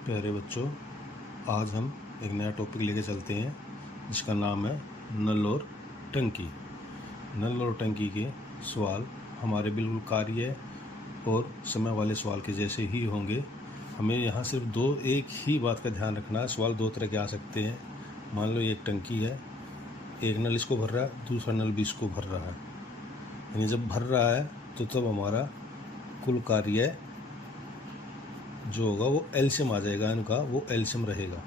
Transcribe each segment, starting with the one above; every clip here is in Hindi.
प्यारे बच्चों, आज हम एक नया टॉपिक लेके चलते हैं जिसका नाम है नल और टंकी। नल और टंकी के सवाल हमारे बिल्कुल कार्य और समय वाले सवाल के जैसे ही होंगे। हमें यहाँ सिर्फ एक ही बात का ध्यान रखना है। सवाल दो तरह के आ सकते हैं। मान लो एक टंकी है, एक नल इसको भर रहा है, दूसरा नल भी इसको भर रहा है। यानी जब भर रहा है तो तब हमारा कुल कार्य जो होगा वो एलसीएम आ जाएगा, इनका वो एलसीएम रहेगा।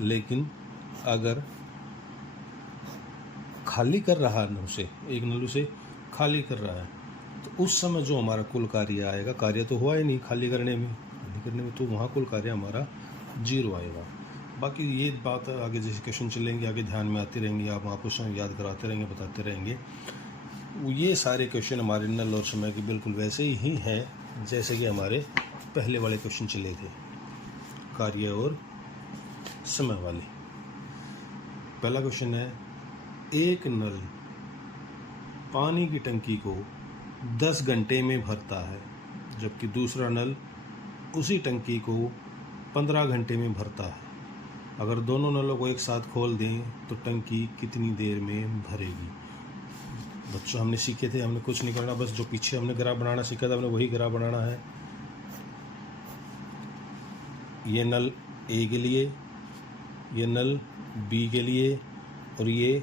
लेकिन अगर खाली कर रहा है नल से, एक नल उसे खाली कर रहा है, तो उस समय जो हमारा कुल कार्य आएगा, कार्य तो हुआ ही नहीं खाली करने में, तो वहाँ कुल कार्य हमारा 0 आएगा। बाकी ये बात आगे जैसे क्वेश्चन चलेंगे आगे ध्यान में आती रहेंगी, आप वहाँ क्वेश्चन याद कराते रहेंगे, बताते रहेंगे। ये सारे क्वेश्चन हमारे नल और समय के बिल्कुल वैसे ही हैं जैसे कि हमारे पहले वाले क्वेश्चन चले थे, कार्य और समय वाले। पहला क्वेश्चन है, एक नल पानी की टंकी को 10 घंटे में भरता है, जबकि दूसरा नल उसी टंकी को 15 घंटे में भरता है। अगर दोनों नलों को एक साथ खोल दें तो टंकी कितनी देर में भरेगी? बच्चों, हमने सीखे थे, हमने कुछ नहीं करना, बस जो पीछे हमने ग्राफ बनाना सीखा था हमने वही ग्राफ बनाना है। ये नल ए के लिए, ये नल बी के लिए और ये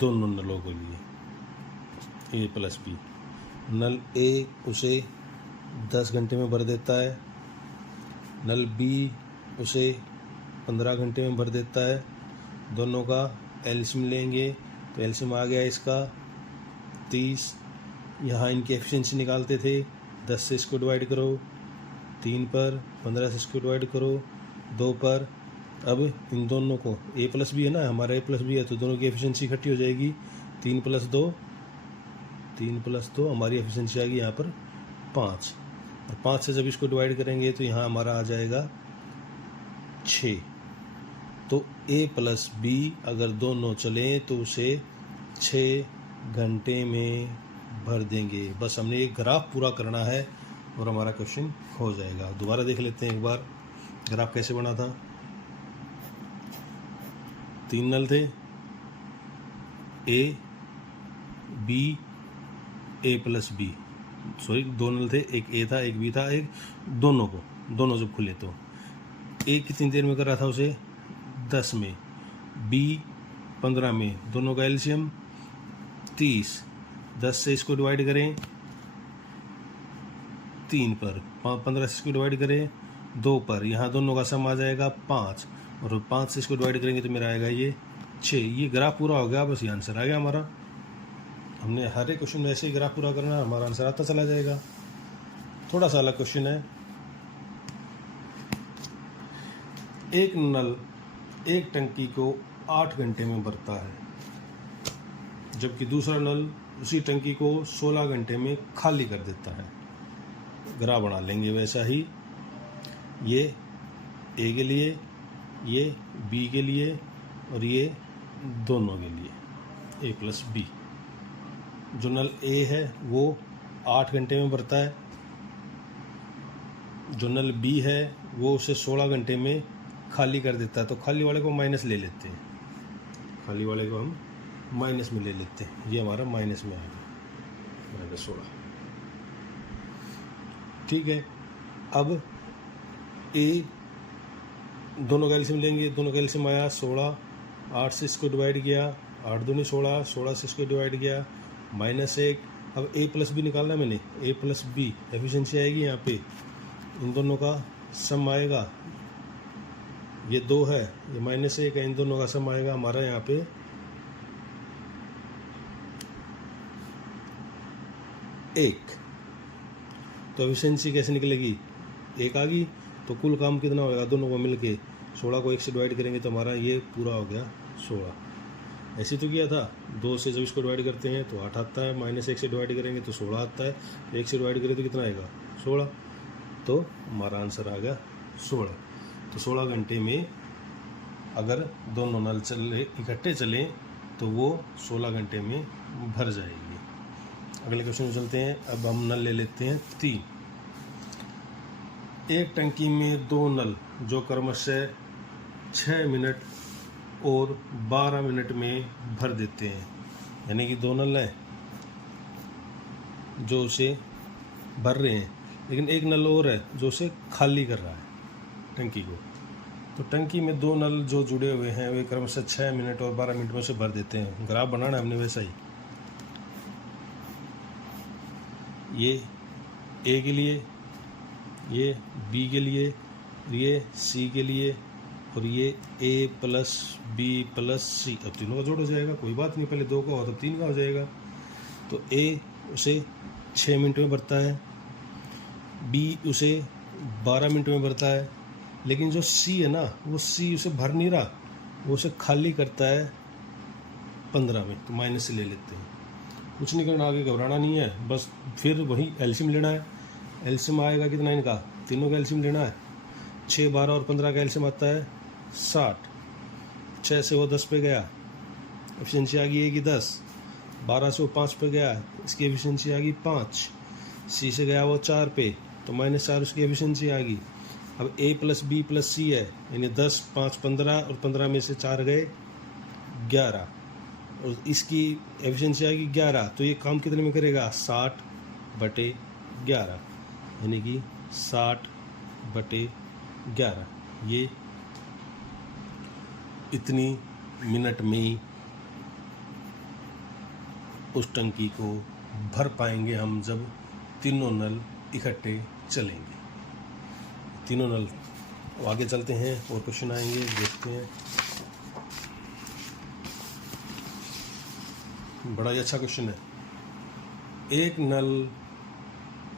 दोनों नलों के लिए ए प्लस बी। नल ए उसे 10 घंटे में भर देता है, नल बी उसे 15 घंटे में भर देता है। दोनों का एलसीएम लेंगे तो एलसीएम आ गया इसका 30। यहाँ इनकी एफिशिएंसी निकालते थे, 10 से इसको डिवाइड करो 3 पर, 15 से इसको डिवाइड करो 2 पर। अब इन दोनों को ए प्लस बी है ना, हमारा ए प्लस बी है, तो दोनों की एफिशिएंसी इकट्ठी हो जाएगी। 3 प्लस 2 हमारी एफिशिएंसी आएगी यहाँ पर 5, और 5 से जब इसको डिवाइड करेंगे तो यहाँ हमारा आ जाएगा 6। तो ए प्लस बी अगर दोनों चलें तो उसे 6 घंटे में भर देंगे। बस हमने एक ग्राफ पूरा करना है और हमारा क्वेश्चन हो जाएगा। दोबारा देख लेते हैं एक बार ग्राफ कैसे बना था। 3 नल थे, A B A plus B, sorry 2 null थे, एक ए था एक बी था, एक दोनों जब खुले तो ए कितनी देर में कर रहा था उसे 10 में, बी 15 में, दोनों का एलसीएम 30। 10 से इसको डिवाइड करें 3 पर, 15 से इसको डिवाइड करें 2 पर, यहाँ दोनों का सम आ जाएगा 5, और 5 से इसको डिवाइड करेंगे तो मेरा आएगा ये 6। ये ग्राफ पूरा हो गया, बस ये आंसर आ गया हमारा। हमने हर एक क्वेश्चन में ऐसे ही ग्राफ पूरा करना है, हमारा आंसर आता चला जाएगा। थोड़ा सा अलग क्वेश्चन है, एक नल एक टंकी को 8 घंटे में भरता है, जबकि दूसरा नल उसी टंकी को 16 घंटे में खाली कर देता है। ग्राफ बना लेंगे वैसा ही, ये ए के लिए, ये बी के लिए और ये दोनों के लिए ए प्लस बी। जो नल ए है वो 8 घंटे में भरता है, जो नल बी है वो उसे 16 घंटे में खाली कर देता है। तो खाली वाले को माइनस ले लेते हैं, खाली वाले को हम माइनस में ले लेते हैं, ये हमारा माइनस में आएगा -16। ठीक है, अब ए दोनों का एलसीएम लेंगे, दोनों का एलसीएम आया 16, 8 से इसको डिवाइड किया, 8 दूनी 16, 16 से इसको डिवाइड किया -1। अब ए प्लस बी निकालना है मैंने, ए प्लस बी एफिशिएंसी आएगी यहाँ पे, इन दोनों का सम आएगा, ये 2 है, ये -1 है, इन दोनों का सम आएगा हमारा यहाँ पे 1। तो एफिशिएंसी कैसे निकलेगी, 1 आ गई। तो कुल काम कितना होगा दोनों को मिलके, 16 को 1 से डिवाइड करेंगे तो हमारा ये पूरा हो गया 16। ऐसे तो किया था, 2 से जब इसको डिवाइड करते हैं तो 8 आता है, -1 से डिवाइड करेंगे तो 16 आता है, 1 से डिवाइड करें तो कितना आएगा 16। तो हमारा आंसर आ गया 16। तो 16 घंटे में अगर दोनों नल चले इकट्ठे चलें तो वो 16 घंटे में भर जाएगी। अगले क्वेश्चन में चलते हैं। अब हम नल ले लेते हैं 3। एक टंकी में 2 नल जो क्रमशः 6 मिनट और 12 मिनट में भर देते हैं, यानी कि 2 नल हैं जो उसे भर रहे हैं, लेकिन एक नल और है जो उसे खाली कर रहा है टंकी को। तो टंकी में 2 नल जो जुड़े हुए हैं वे क्रमशः 6 मिनट और 12 मिनट में उसे भर देते हैं। ग्राफ बनाना है हमने वैसा ही, ये ए के लिए, ये बी के लिए, ये सी के लिए और ये ए प्लस बी प्लस सी। अब तीनों का जोड़ हो जाएगा, कोई बात नहीं, पहले 2 का हो तो 3 का हो जाएगा। तो ए उसे 6 मिनट में भरता है, बी उसे 12 मिनट में भरता है, लेकिन जो सी है ना वो सी उसे भर नहीं रहा, वो उसे खाली करता है 15 में। तो माइनस से ले लेते हैं, कुछ नहीं करना, आगे घबराना नहीं है, बस फिर वही एलसीएम लेना है। एलसीएम आएगा कितना इनका, तीनों का एलसीएम लेना है। 6, 12 और 15 का एलसीएम आता है 60। 6 से वो 10 पे गया, एफिशिएंसी आ गई ए की 10। 12 से वो 5 पे गया, इसकी एफिशिएंसी आ गई 5। सी से गया वो 4 पे, तो -4 उसकी एफिशिएंसी आ गई। अब ए प्लस बी प्लस सी है, यानी 10, 5, 15 और 15 में से 4 गए 11 और इसकी एफिशिएंसी आ गई 11। तो ये काम कितने में करेगा, 60/11, यानी कि 60/11। ये इतनी मिनट में उस टंकी को भर पाएंगे हम जब तीनों नल इकट्ठे चलेंगे। तीनों नल, आगे चलते हैं और क्वेश्चन आएंगे, देखते हैं। बड़ा ही अच्छा क्वेश्चन है।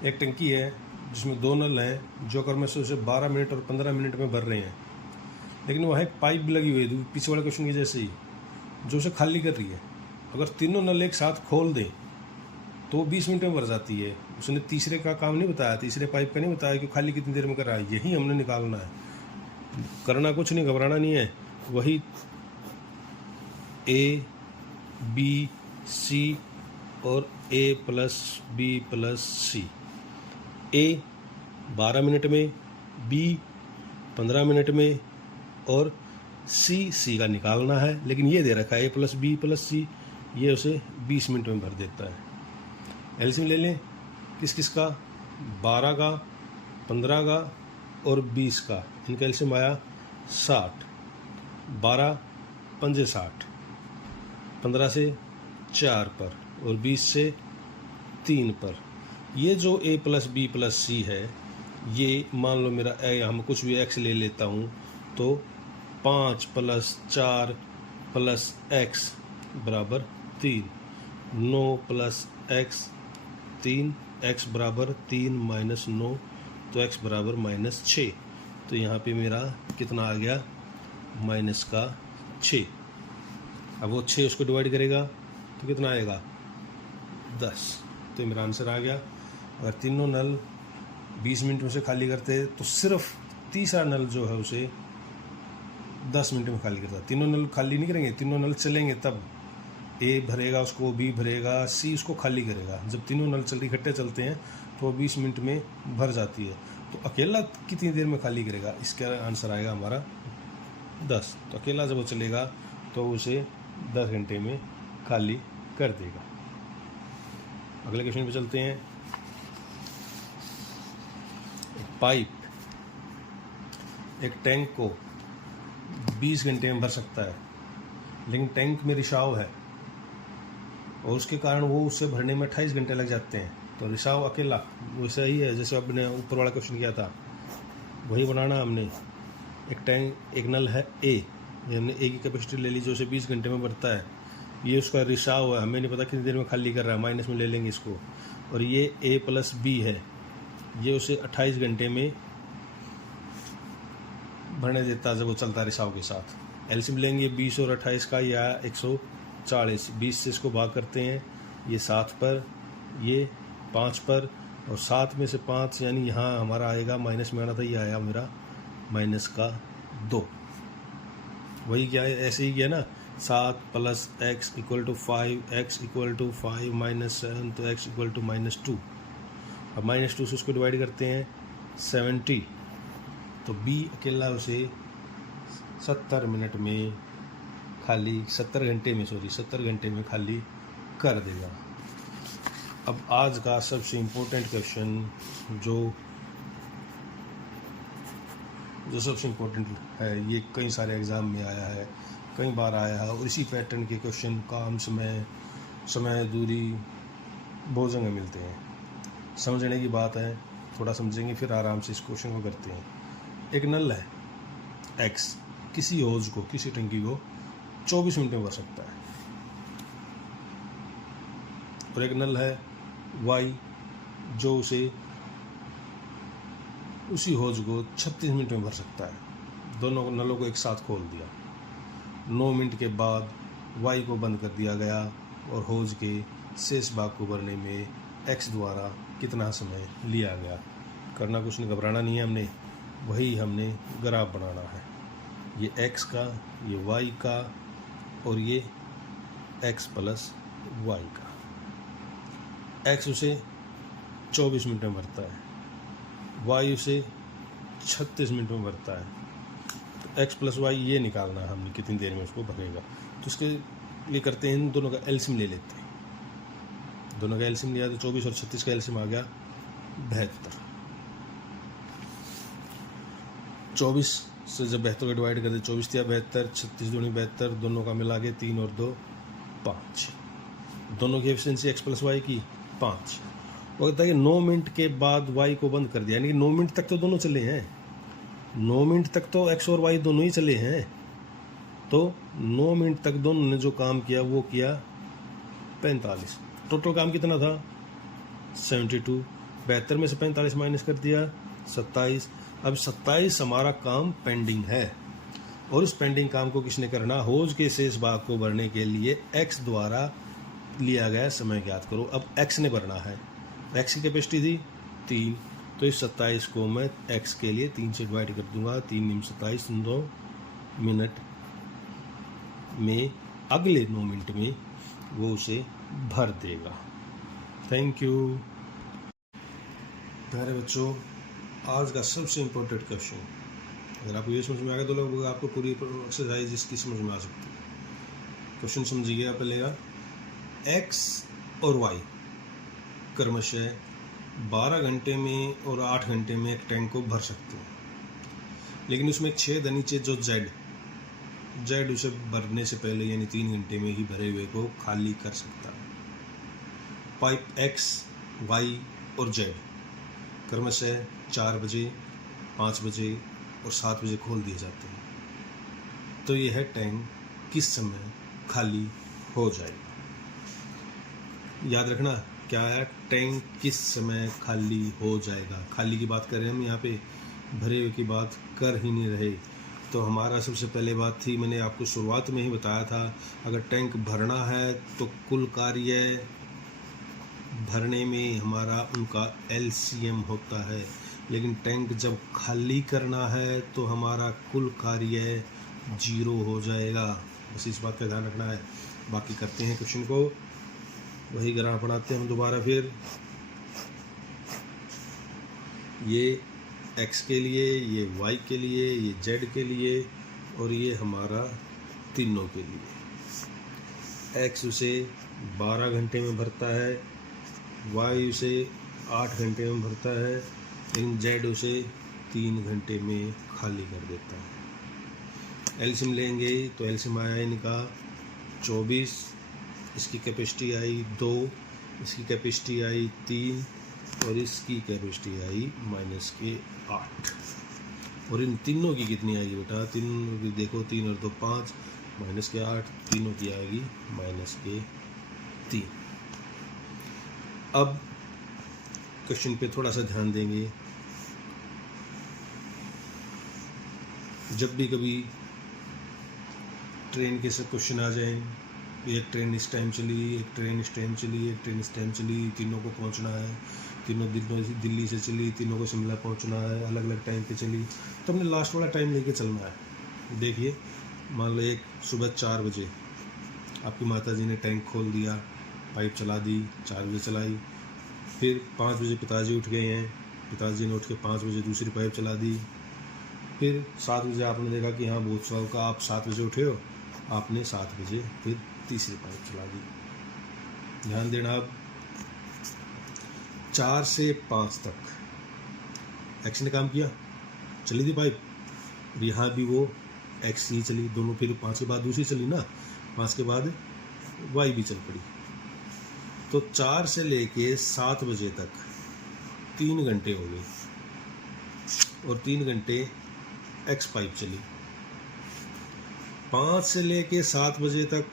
एक टंकी है जिसमें 2 नल हैं जो क्रमशः उसे 12 मिनट और 15 मिनट में भर रहे हैं, लेकिन वहाँ एक पाइप भी लगी हुई है पीछे वाले क्वेश्चन की जैसे ही, जो उसे खाली कर रही है। अगर तीनों नल एक साथ खोल दें तो 20 मिनट में भर जाती है। उसने तीसरे का काम नहीं बताया, तीसरे पाइप का नहीं बताया कि खाली कितनी देर में कर रहा है, यही हमने निकालना है। करना कुछ नहीं, घबराना नहीं है, वही ए बी सी और ए प्लस बी प्लस सी। ए 12 मिनट में, बी 15 मिनट में और सी का निकालना है, लेकिन ये दे रखा है ए प्लस बी प्लस सी, ये उसे 20 मिनट में भर देता है। एलसीएम ले लें किस किस का, 12 का, 15 का और 20 का। इनका एलसीएम आया 60। 12 पंजे 60, 15 से 4 पर और 20 से 3 पर। ये जो ए प्लस बी प्लस सी है, ये मान लो मेरा हम कुछ भी एक्स ले लेता हूँ, तो 5 + 4 + x बराबर 3, 9 + x 3, x बराबर 3 - 9, तो x बराबर -6। तो यहाँ पे मेरा कितना आ गया, -6। अब वो 6 उसको डिवाइड करेगा तो कितना आएगा, 10। तो मेरा आंसर आ गया। अगर तीनों नल 20 मिनट में से खाली करते तो सिर्फ तीसरा नल जो है उसे 10 मिनट में खाली करता। तीनों नल खाली नहीं करेंगे, तीनों नल चलेंगे तब ए भरेगा उसको, बी भरेगा, सी उसको खाली करेगा। जब तीनों नल इकट्ठे चलते हैं तो 20 मिनट में भर जाती है। तो अकेला कितनी देर में खाली करेगा, इसका आंसर आएगा हमारा 10। तो अकेला जब वो चलेगा तो उसे 10 घंटे में खाली कर देगा। अगले क्वेश्चन पे चलते हैं। पाइप एक टैंक को 20 घंटे में भर सकता है, लेकिन टैंक में रिसाव है और उसके कारण वो उससे भरने में 28 घंटे लग जाते हैं। तो रिसाव अकेला वैसा ही है जैसे आपने ऊपर वाला क्वेश्चन किया था, वही बनाना हमने। एक नल है ए, हमने ए की कैपेसिटी ले ली जो उसे 20 घंटे में भरता है। ये उसका रिसाव है, हमें नहीं पता कितनी देर में खाली कर रहा है, माइनस में ले लेंगे इसको। और ये ए प्लस बी है, ये उसे 28 घंटे में भरने देता है जब वो चलता है रिसाव के साथ। एलसीएम लेंगे 20 और 28 का, या 140। 20 से इसको भाग करते हैं, ये 7 पर, ये 5 पर, और 7 में से 5 यानी यहाँ हमारा आएगा, माइनस में आना था, ये आया मेरा -2। वही क्या है, ऐसे ही किया ना, 7 + x = 5, x = 5 - 7, तो x = -2। अब -2 से उसको डिवाइड करते हैं 70, तो बी अकेला उसे 70 मिनट में खाली 70 घंटे में खाली कर देगा। अब आज का सबसे इम्पोर्टेंट क्वेश्चन जो सबसे इम्पोर्टेंट है, ये कई सारे एग्ज़ाम में आया है, कई बार आया है, और इसी पैटर्न के क्वेश्चन काम, समय दूरी बहुत जगह मिलते हैं। समझने की बात है, थोड़ा समझेंगे फिर आराम से इस क्वेश्चन को करते हैं। एक नल है एक्स, किसी होज को, किसी टंकी को 24 मिनट में भर सकता है, और एक नल है वाई जो उसी होज को 36 मिनट में भर सकता है। दोनों नलों को एक साथ खोल दिया, 9 मिनट के बाद वाई को बंद कर दिया गया और होज के शेष भाग को भरने में एक्स द्वारा कितना समय लिया गया। करना कुछ नहीं, घबराना नहीं है, वही हमने ग्राफ बनाना है। ये एक्स का, ये वाई का, और ये एक्स प्लस वाई का। एक्स उसे 24 मिनट में भरता है, वाई उसे 36 मिनट में भरता है। तो एक्स प्लस वाई ये निकालना है हमने, कितनी देर में उसको भरेगा। तो इसके लिए करते हैं, इन दोनों का एलसीएम ले लेते हैं। दोनों का एलसीएम लिया तो 24 और 36 का एलसीएम आ गया 72। 24 से जब 72 को डिवाइड कर दे, 24 या 72, 36 दूनी 72, दोनों का मिला के 3 और 2 5। दोनों की एफिशिएंसी एक्स प्लस वाई की 5। वो कहता है कि 9 मिनट के बाद वाई को बंद कर दिया, यानी कि 9 मिनट तक तो दोनों चले हैं, 9 मिनट तक तो एक्स और वाई दोनों ही चले हैं। तो 9 मिनट तक दोनों ने जो काम किया वो किया 45। टोटल काम कितना था 72। 72 में से 45 माइनस कर दिया 27। अब 27 हमारा काम पेंडिंग है, और उस पेंडिंग काम को किसने करना, होज के शेष भाग को भरने के लिए एक्स द्वारा लिया गया समय ज्ञात करो। अब एक्स ने भरना है, एक्स की कैपेसिटी थी 3, तो इस 27 को मैं एक्स के लिए 3 से डिवाइड कर दूंगा। 3 निम 27, 2 मिनट में, अगले 9 मिनट में वो उसे भर देगा। थैंक यू प्यारे बच्चों। आज का सबसे इम्पोर्टेंट क्वेश्चन, अगर आपको ये समझ में आ गया तो लोग आपको पूरी एक्सरसाइज इसकी समझ में आ सकती है। क्वेश्चन समझिएगा पहलेगा, एक्स और वाई क्रमशः 12 घंटे में और 8 घंटे में एक टैंक को भर सकते हैं, लेकिन उसमें एक छेद है नीचे जो जेड उसे भरने से पहले यानी 3 घंटे में ही भरे हुए को खाली कर सकता है। पाइप एक्स, वाई और जेड क्रमशः 4 बजे, 5 बजे और 7 बजे खोल दिए जाते हैं, तो यह टैंक किस समय खाली हो जाएगा। याद रखना क्या है, टैंक किस समय खाली हो जाएगा। खाली की बात कर रहे हैं हम, यहाँ पे भरे हुए की बात कर ही नहीं रहे। तो हमारा सबसे पहले बात थी, मैंने आपको शुरुआत में ही बताया था, अगर टैंक भरना है तो कुल कार्य भरने में हमारा उनका एलसीएम होता है, लेकिन टैंक जब खाली करना है तो हमारा कुल कार्य 0 हो जाएगा। बस इस बात का ध्यान रखना है। बाकी करते हैं क्वेश्चन को, वही ग्राफ बनाते हैं हम दोबारा। फिर ये x के लिए, ये y के लिए, ये z के लिए, और ये हमारा तीनों के लिए। x उसे 12 घंटे में भरता है, y उसे 8 घंटे में भरता है, लेकिन z उसे 3 घंटे में खाली कर देता है। एलसीएम लेंगे तो एलसीएम आया इनका 24, इसकी कैपेसिटी आई 2, इसकी कैपेसिटी आई 3, और इसकी कैपेसिटी आई -8। और इन तीनों की कितनी आएगी बेटा, तीनों की देखो, 3 और 2 5, -8, तीनों की आएगी -3। अब क्वेश्चन पे थोड़ा सा ध्यान देंगे। जब भी कभी ट्रेन के सब क्वेश्चन आ जाएं, एक ट्रेन इस टाइम चली, एक ट्रेन इस टाइम चली, एक ट्रेन इस टाइम चली, तीनों को पहुंचना है, तीनों दिल्ली से चली, तीनों को शिमला पहुंचना है, अलग अलग टाइम पे चली, तो हमने लास्ट वाला टाइम लेके चलना है। देखिए, मान लो एक सुबह 4 बजे आपकी माता जी ने टैंक खोल दिया, पाइप चला दी, 4 बजे चलाई। फिर 5 बजे पिताजी उठ गए हैं, पिताजी ने उठ के 5 बजे दूसरी पाइप चला दी, फिर 7 बजे आपने देखा कि हाँ बहुत स्लो का, आप 7 बजे उठे हो, आपने 7 बजे फिर तीसरी पाइप चला दी। ध्यान देना, अब 4 से 5 तक एक्स ने काम किया, चली थी पाइप, और यहाँ भी वो एक्स ही चली, दोनों, फिर 5 के बाद दूसरी चली ना, 5 के बाद वाई भी चल पड़ी। तो 4 से लेके 7 बजे तक 3 घंटे हो गए, और 3 घंटे एक्स पाइप चली। 5 से लेके 7 बजे तक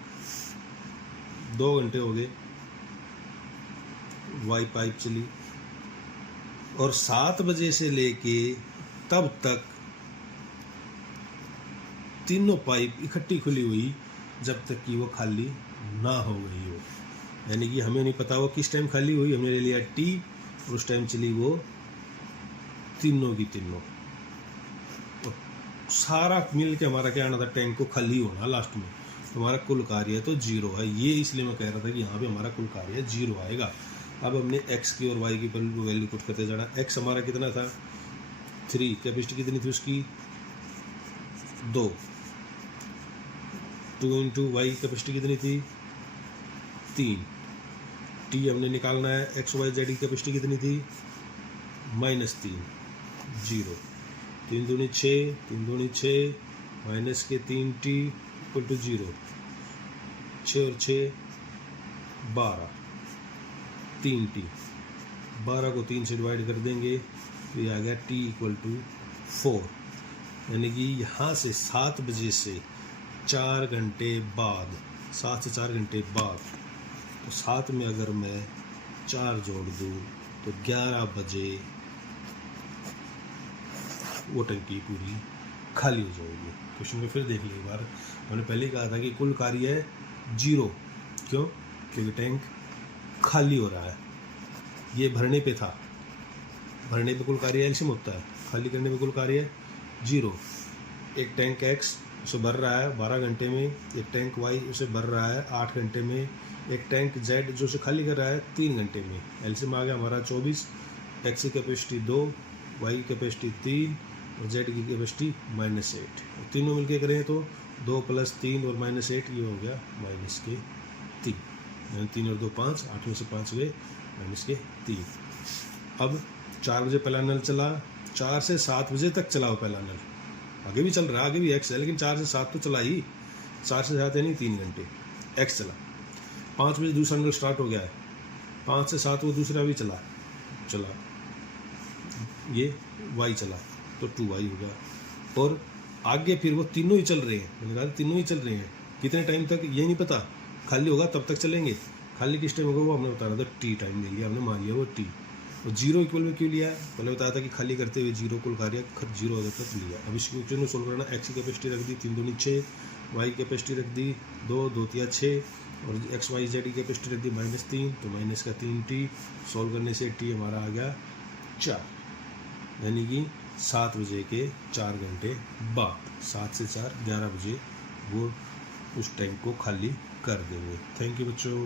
2 घंटे हो गए, वाई पाइप चली। और 7 बजे से लेके तब तक तीनों पाइप इकट्ठी खुली हुई जब तक कि वो खाली ना हो गई हो। यानी कि हमें नहीं पता वो किस टाइम खाली हुई, हमने ले लिया टी, और उस टाइम चली वो तीनों की तीनों। तो सारा मिल के हमारा क्या आना था, टैंक को खाली होना लास्ट में, तो हमारा कुल कार्य तो 0 है। ये इसलिए मैं कह रहा था कि यहाँ पे हमारा कुल कार्य 0 आएगा। अब हमने x की और y की वैल्यू पुट करते जाना। x हमारा कितना था 3, कैपेसिटी कितनी थी उसकी 2 इंटू वाई कैपेसिटी कितनी थी 3, t हमने निकालना है, x y z की कैपेसिटी कितनी थी -3, 0, 3 दूनी 6, 3 दूनी 6, माइनस के 3t इक्वल टू 0, 6 और 6 12, 3t, 12 को 3 से डिवाइड कर देंगे तो ये आ गया t इक्वल टू 4। यानी कि यहाँ से 7 बजे से 4 घंटे बाद, 7 से 4 घंटे बाद, तो 7 में अगर मैं 4 जोड़ दूँ तो 11 बजे वो टंकी पूरी खाली हो जाएगी। क्वेश्चन में फिर देख लीजिए एक बार, हमने पहले ही कहा था कि कुल कार्य है 0, क्यों, क्योंकि टैंक खाली हो रहा है। ये भरने पे था, भरने पे कुल कार्य एलसीएम होता है, खाली करने पे कुल कार्य है 0। एक टैंक x उसे भर रहा है 12 घंटे में, एक टैंक y उसे भर रहा है 8 घंटे में, एक टैंक z जो उसे खाली कर रहा है 3 घंटे में। एलसीएम आ गया हमारा 24, x की कैपेसिटी 2, y की कैपेसिटी 3 और z की कैपेसिटी -8। तीनों मिलके करें तो 2 + 3 और -8, ये हो गया -3। 3 और 2 5, 8 में से 5 गए -3। अब 4 बजे पहला नल चला, 4 से 7 बजे तक चला वो पहला नल, आगे भी चल रहा है, आगे भी एक्स है, लेकिन 4 से 7 तो चला ही, 4 से 7 यानी 3 घंटे एक्स चला। 5 बजे दूसरा नल स्टार्ट हो गया है, 5 से 7 वो दूसरा भी चला, ये वाई चला तो 2y हो गया। और आगे फिर वो तीनों ही चल रहे हैं, मैंने कहा तीनों ही चल रहे हैं, कितने टाइम तक ये नहीं पता, खाली होगा तब तक चलेंगे, खाली किस टाइम होगा वो हमने बता रहा था, टी टाइम ले लिया हमने, मान लिया वो टी। और 0 इक्वल में क्यों लिया है, पहले बताया था कि खाली करते हुए 0 कुल कार्य 0 हो जाता तो लिया। अब इस क्वेश्चन में सोल्व करना, x की कैपेसिटी रख दी 3 दूनी 6, y की कैपेसिटी रख दी 2, 2 तिया 6, और x y z की कैपेसिटी रख दी -3, तो माइनस का 3t, सोल्व करने से t हमारा आ गया 4। यानी कि 7 बजे के 4 घंटे बाद, 7 से 4 11 बजे वो उस टैंक को खाली कर देंगे। थैंक यू बच्चों।